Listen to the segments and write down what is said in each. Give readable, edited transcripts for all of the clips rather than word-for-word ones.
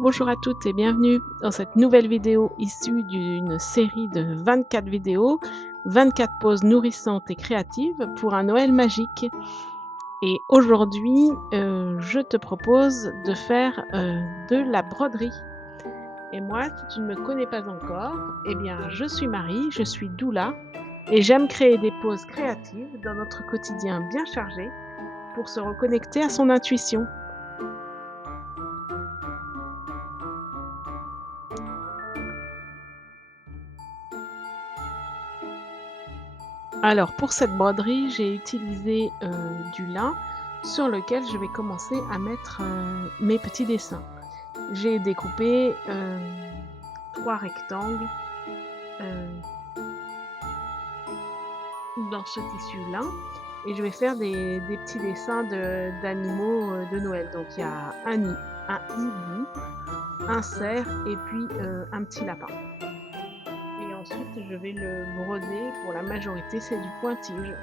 Bonjour à toutes et bienvenue dans cette nouvelle vidéo issue d'une série de 24 vidéos, 24 pauses nourrissantes et créatives pour un Noël magique. Et aujourd'hui, je te propose de faire de la broderie. Et moi, si tu ne me connais pas encore, eh bien, je suis Marie, je suis doula et j'aime créer des pauses créatives dans notre quotidien bien chargé pour se reconnecter à son intuition. Alors pour cette broderie, j'ai utilisé, du lin sur lequel je vais commencer à mettre, mes petits dessins. J'ai découpé, 3 rectangles, heu, dans ce tissu lin et je vais faire des petits dessins d'animaux, de Noël. Donc il y a un hibou, un cerf et puis, un petit lapin et ensuite je vais le broder. Pour la majorité, c'est du pointige.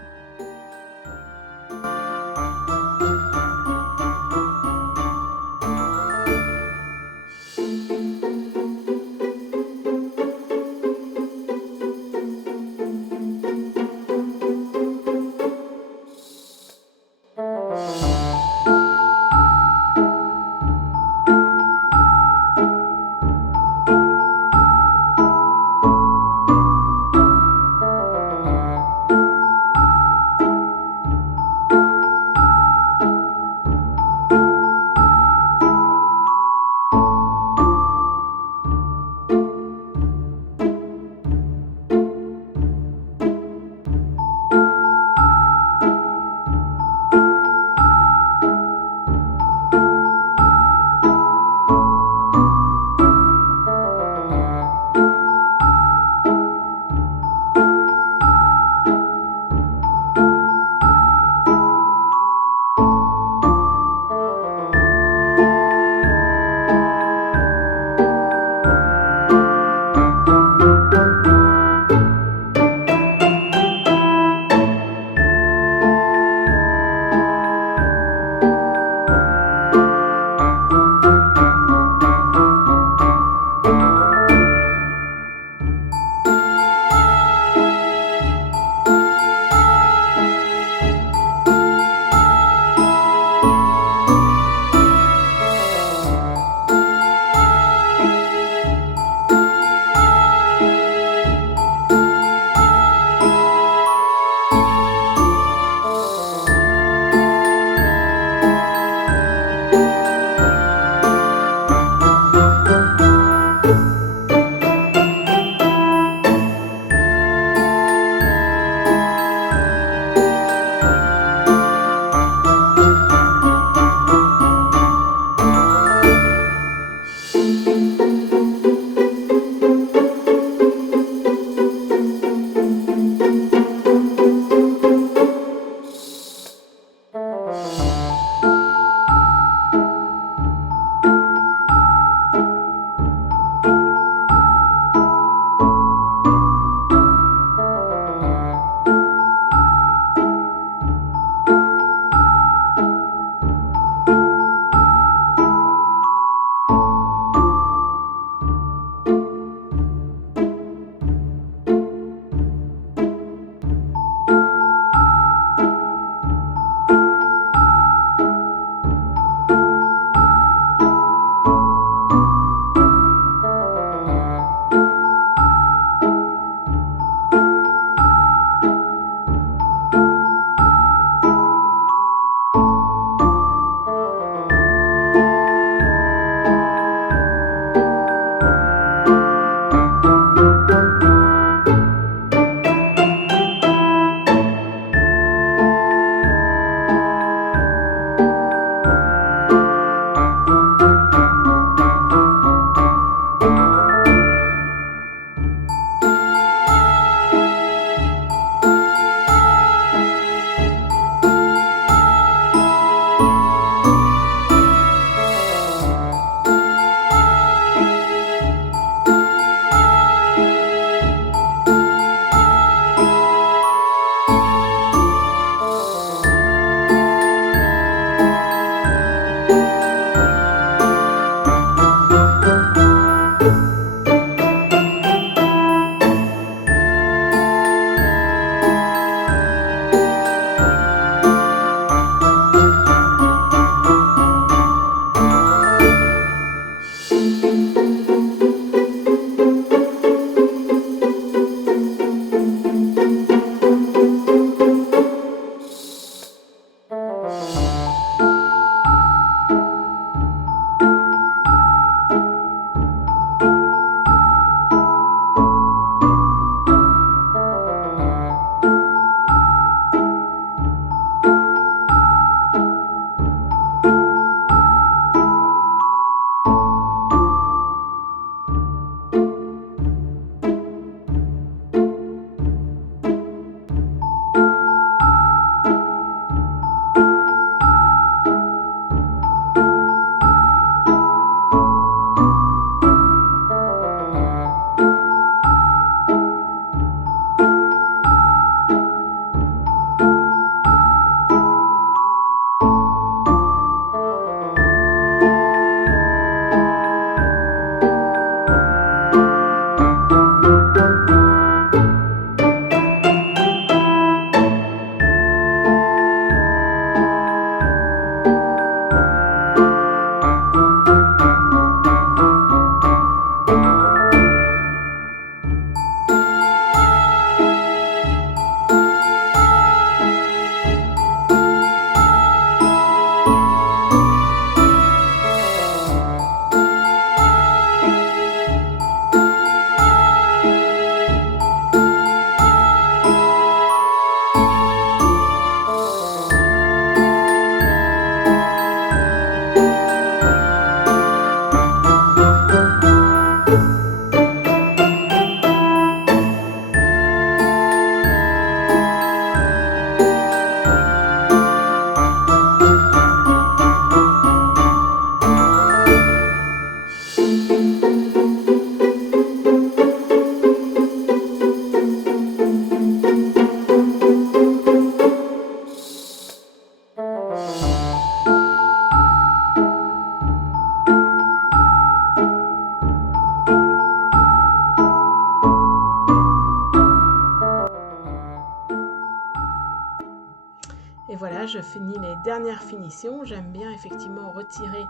Et voilà, je finis les dernières finitions. J'aime bien effectivement retirer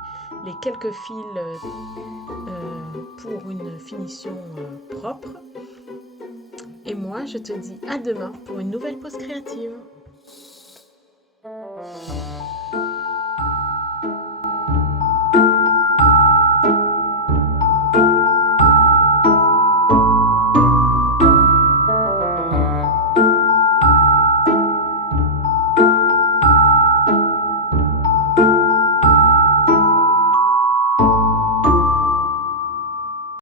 les quelques fils pour une finition propre. Et moi, je te dis à demain pour une nouvelle pause créative.